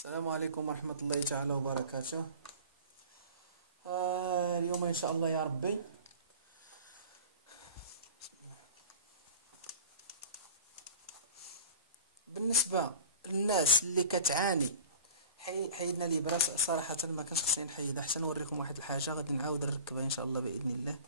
السلام عليكم ورحمة الله تعالى وبركاته. اليوم إن شاء الله يا ربي بالنسبة للناس اللي كتعاني حيدنا الإبرة. صراحة ما كانش خصني نحيدها حتى نوريكم واحد الحاجة غادي نعاود نركبها إن شاء الله بإذن الله.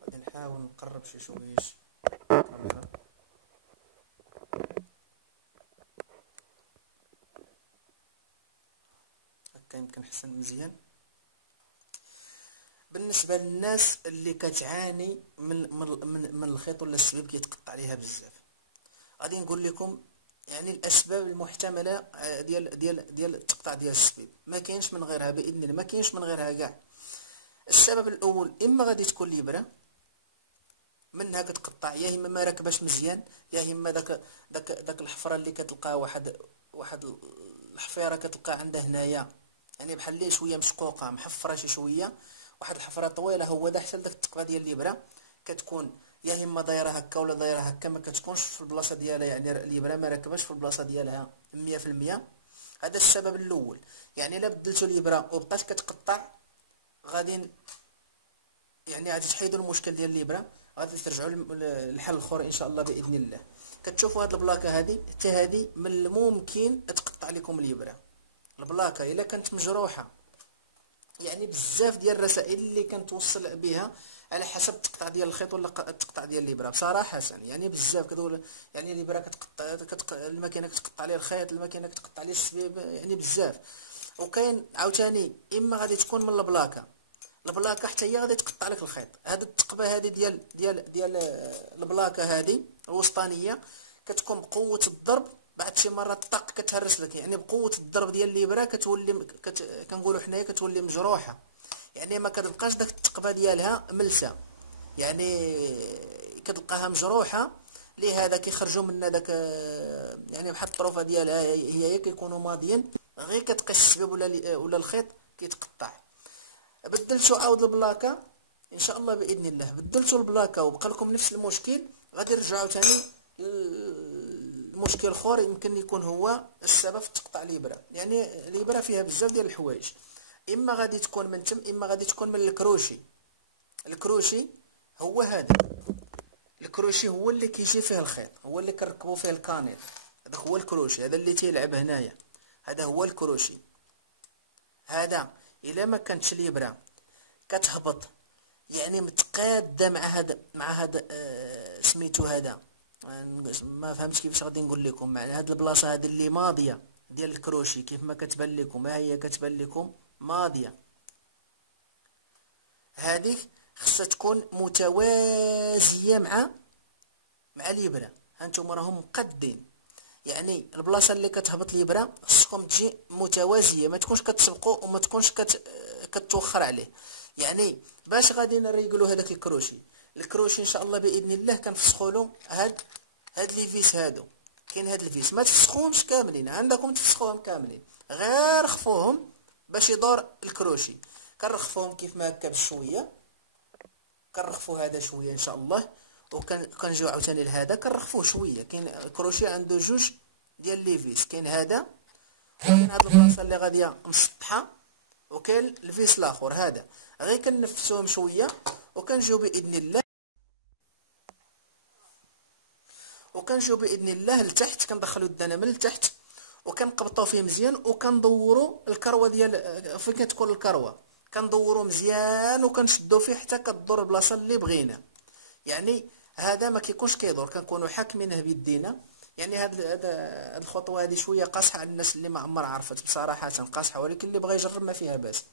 غادي نحاول نقرب شي شويش الكاميرا. هكا يمكن حسن مزيان. بالنسبه للناس اللي كتعاني من الخيط ولا السبيب كيتقطع عليها بزاف، غادي نقول لكم يعني الاسباب المحتمله ديال التقطع ديال السبيب. ما كاينش من غيرها باذن الله، ما كاينش من غيرها كاع. السبب الاول اما غادي تكون الابره منها كتقطع، يا اما ما راكباش مزيان، يا اما داك الحفره اللي كتلقى واحد الحفيره كتلقى عندها هنايا يعني بحال لي شويه مشقوقه محفره شي شويه، واحد الحفره طويله. هو ده حتى لداك التقبه ديال الابره كتكون يا اما دايره هكا ولا دايره هكا، ما كتكونش في البلاصه ديالها، يعني الابره ما راكباش في البلاصه ديالها 100%. هذا السبب الاول. يعني الا بدلتو الابره وبقات كتقطع غادي تحيدوا المشكل ديال الابره، غادي ترجعوا للحل الاخر ان شاء الله باذن الله. كتشوفوا هاد البلاكه هادي حتى هادي من الممكن تقطع لكم الابره. البلاكه الا كانت مجروحه، يعني بزاف ديال الرسائل اللي كنتوصل بها على حسب التقطع ديال الخيط ولا التقطع ديال الابره بصراحه، يعني بزاف كتقول يعني الابره كتقطع الماكينه كتقطع عليه الخيط، الماكينه كتقطع عليه السبيب، يعني بزاف. وكاين عاوتاني اما غادي تكون من البلاكه حتى هي غادي تقطع لك الخيط. هاد التقبه هذه ديال البلاكه هذه الوسطانيه كتكون بقوه الضرب، بعد شي مرات طق كتهرس لك، يعني بقوه الضرب ديال الابره كتولي كنقولوا حنايا كتولي مجروحه، يعني ما كتبقاش داك التقبه ديالها ملسه، يعني كتلقاها مجروحه. لهذا كيخرجوا منها داك يعني بحال الطروفه ديالها هي كيكونوا ماضيين، غير كتقش السبيب ولا الخيط كيتقطع. بدلتو عاود البلاكه ان شاء الله باذن الله، بدلتو البلاكه وبقى لكم نفس المشكل، غادي نرجعوا ثاني المشكل اخر يمكن يكون هو السبب في تقطع الابره. يعني الابره فيها بزاف ديال الحوايج، اما غادي تكون من تم اما غادي تكون من الكروشي. الكروشي هو هذا، الكروشي هو اللي كيجي فيه الخيط، هو اللي كنركبوا فيه الكانيل، هذا هو الكروشي، هذا اللي تيلعب هنايا، هذا هو الكروشي. هذا الا ما كانتش الابره كتهبط يعني متقاده مع هذا سميتو هذا، ما فهمتش كيفاش غادي نقول لكم، مع هاد البلاصه هذه اللي ماضيه ديال الكروشي كيف ما كتبان لكم، ها هي كتبان لكم ماضيه، هذيك خصها تكون متوازيه مع الابره. هانتوما راهم مقادين، يعني البلاصه اللي كتهبط الابره خصكم تجي متوازيه، ما تكونش كتسبقوا وما تكونش كتوخر عليه. يعني باش غادي نريقلوا هذاك الكروشي ان شاء الله باذن الله كنفسخوا له هاد لي فيس هادو. كاين هاد الفيس ما تفسخوهمش كاملين، عندكم تفسخوهم كاملين، غير خفوهم باش يدور الكروشي. كنرخفوهم كيف ما هكا بشويه، كنرخفوا هذا شويه ان شاء الله، وكنجيو عاوتاني لهذا كنرخفوه شويه. كاين الكروشي عنده جوج ديال لي فيس، كاين هذا وكاين هاد البلاصه اللي غاديه مسطحه، وكاين الفيس الاخر هذا. غير كنفسوهم شويه وكنجيو باذن الله لتحت، كندخلوا يدنا من لتحت وكنقبطوا فيه مزيان، وكندوروا الكروه ديال فين كتكون الكروه، كندوروا مزيان وكنشدوا فيه حتى كدور البلاصه اللي بغينا. يعني هذا ما كيكونش كيدور، كنكونوا حاكمينه بيدينا. يعني هاد الخطوه هذه شويه قاصحه على الناس اللي ما عمر عرفت بصراحه، قاصحه، ولكن اللي بغى يجرب ما فيها باس.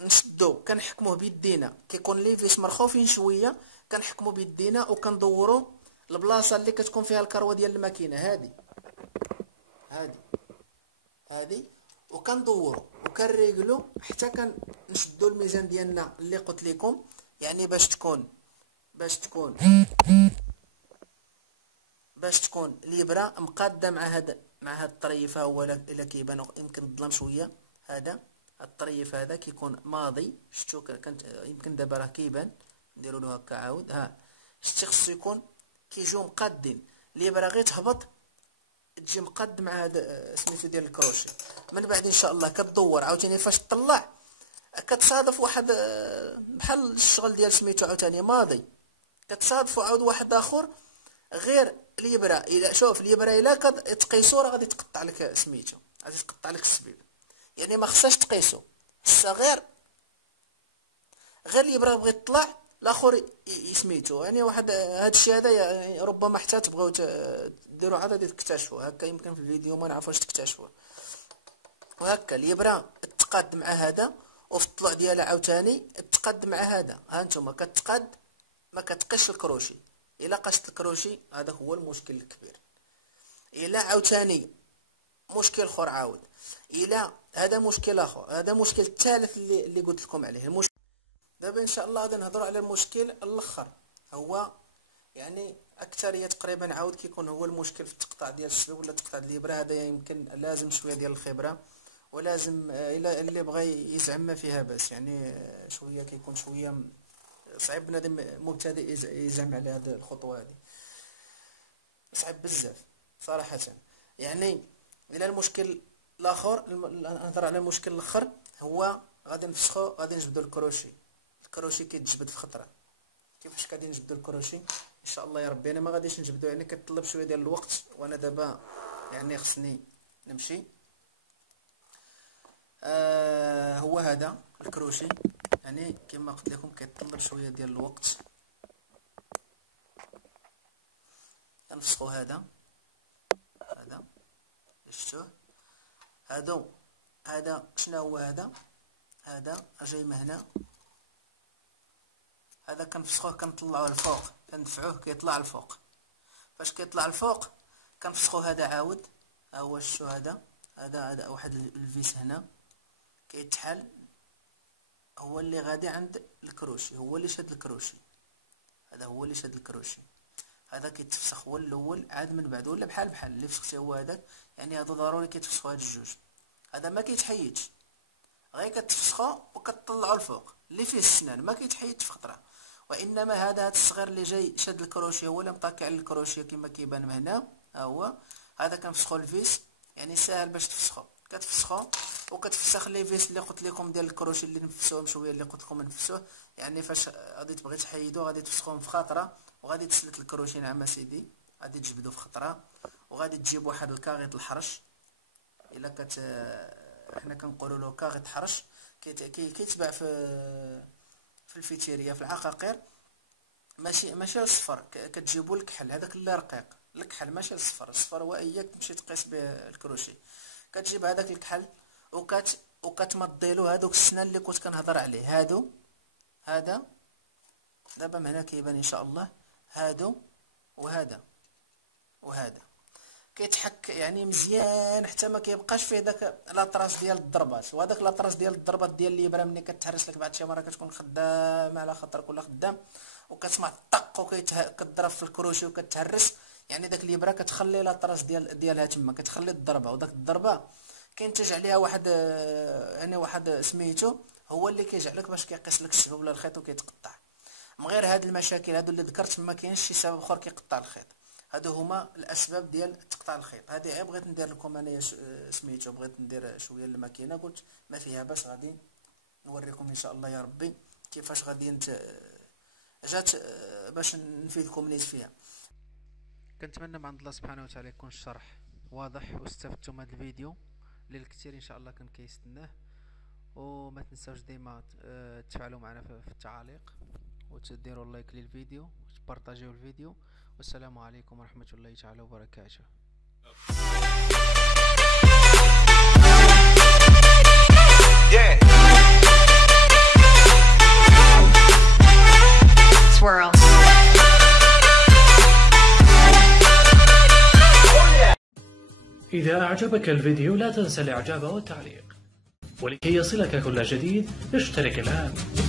نشدو كنحكموه بيدينا، كيكون لي فيس مرخوفين شويه، كنحكمو بيدينا وكندوروا البلاصه اللي كتكون فيها الكروه ديال الماكينه هذه وكندوروا وكنريقلوا حتى كنشدوا الميزان ديالنا اللي قلت لكم، يعني باش تكون الابره مقاده مع مع هاد الطريف هو الا كيبان يمكن الظلام شويه. هذا الطريف هذا كيكون ماضي، شفتو كانت يمكن دابا راه كيبان، نديرو له هكا عاود. ها شتي خصو يكون كيجيو مقادين، الابره غير تهبط تجي مقاد مع هذا سميتو ديال الكروشي. من بعد ان شاء الله كتدور عاوتاني فاش تطلع كتصادف واحد بحال الشغل ديال سميتو عاوتاني ماضي، كتصادفوا عاود واحد اخر غير الابره. الا شوف الابره الا كتقيسو راه غادي تقطع لك سميتو، غادي تقطع لك السبيب، يعني ما خصهاش تقيسو. حسا غير الابره بغيت تطلع الاخر يسميتو، يعني واحد هاد الشيء هذا يعني ربما حتى تبغيو ديروا عاد غادي تكتشفوه هكا، يمكن في الفيديو ما نعرفوش تكتشفوه. وهكا الابره تقاد مع هذا، وفي الطلوع ديالها عاوتاني تقاد مع هذا. ها نتوما كتقاد ما كتقيش الكروشي. الا قشت الكروشي هذا هو المشكل الكبير. الا عاوتاني مشكل اخر عاود، الا هذا مشكل اخر، هذا مشكل الثالث اللي قلت لكم عليه. دابا ان شاء الله غادي نهضروا على المشكل الاخر، هو يعني اكثريه تقريبا عاود كيكون هو المشكل في التقطاع ديال الشباب ولا تقطاع الابره. هذا يمكن لازم شويه ديال الخبره، ولازم الا اللي بغى يزعم فيها بس يعني شويه كيكون شويه صعيب بنادم مبتدئ يزعم على هذه الخطوه، هذه صعيب بزاف صراحه. يعني الى المشكل الاخر نهضر على المشكل الاخر، هو غادي نفسخو، غادي نجبدو الكروشي كيتجبد في خطره. كيفاش غادي نجبدو الكروشي ان شاء الله يا ربي؟ انا ما غاديش نجبدو، يعني كتطلب شويه ديال الوقت، وانا دابا يعني خصني نمشي. هو هذا الكروشي يعني كما قلت لكم كيتطلب شويه ديال الوقت. كنفسخو هذا شفتوه، هذا شنو هو هذا جاي من هنا، هذا كنفسخوه كنطلعوه الفوق، كندفعوه كيطلع الفوق. فاش كيطلع الفوق كنفسخو هذا عاود. ها هو شتو هذا واحد الفيس هنا كيتحل، هو اللي غادي عند الكروشي، هو اللي شاد الكروشي، هذا هو اللي شاد الكروشي. هذا كيتفسخ هو الاول عاد من بعد، ولا بحال اللي فسختي هو هذاك، يعني هادو ضروري كيتفسخوا هاد الجوج. هذا ما كيتحيدش، غير كتفسخو وكتطلعوا الفوق اللي فيه السنان، ما كيتحيد في خطره. وانما هذا الصغير اللي جاي شاد الكروشي هو اللي مطاكي على الكروشي كما كيبان من هنا. ها هو هذا كنفسخو الفيس، يعني ساهل باش تفسخو، كتفسخو وكتفسخ لي فيس اللي قلت لكم ديال الكروشي اللي نفسوهم شويه، اللي قلت لكم نفسوه. يعني فاش غادي تبغي تحيدو غادي تفسخوهم في خطره، وغادي تسلك الكروشي. نعم سيدي، غادي تجبدو في خطره، وغادي تجيب واحد الكاغيط الحرش. الا حنا كنقولوا له كاغيط حرش، كيتباع في الفيتيريا في العقاقير، ماشي الصفر. كتجيبوا الكحل هذاك اللي رقيق، الكحل ماشي الصفر هو اياك تمشي تقيس به الكروشي. كتجيب هذاك الكحل وكتمضيلو هذوك السنان اللي كنت كنهضر عليه. هذا دابا من هنا كيبان ان شاء الله، هادو وهذا كيتحك يعني مزيان حتى ما كيبقاش فيه داك لاطراس ديال الضربات. وهذاك لاطراس ديال الضربات ديال الابره ملي كتهرس لك بعض شي مره كتكون خدام على خاطرك ولا خدام، وكتسمع طق وكتضرب في الكروشي وكتهرس، يعني داك الابره كتخلي لاطراس ديالها تما، كتخلي الضربه، وداك الضربه كينتج عليها واحد سميتو هو اللي كيجعلك باش كيقيس لك السبب ولا الخيط وكيتقطع. من غير هاد المشاكل هادو اللي ذكرت ما كاينش شي سبب اخر كيقطع الخيط. هادو هما الاسباب ديال تقطع الخيط. هذه غير بغيت ندير لكم انا سميتو، بغيت ندير شويه الماكينه، قلت ما فيها باش غادي نوريكم ان شاء الله يا ربي كيفاش غادي جات باش نفيدكم نيت فيها. كنتمنى من عند الله سبحانه وتعالى يكون الشرح واضح واستفدتم من هذا الفيديو اللي الكثير ان شاء الله كان كيستناه. وما تنساوش ديما تفعلوا معنا في التعاليق، وتديروا لايك للفيديو، وتبارطاجيو الفيديو. والسلام عليكم ورحمة الله تعالى وبركاته. Swirl. إذا أعجبك الفيديو لا تنسى الإعجاب والتعليق، ولكي يصلك كل جديد اشترك الآن.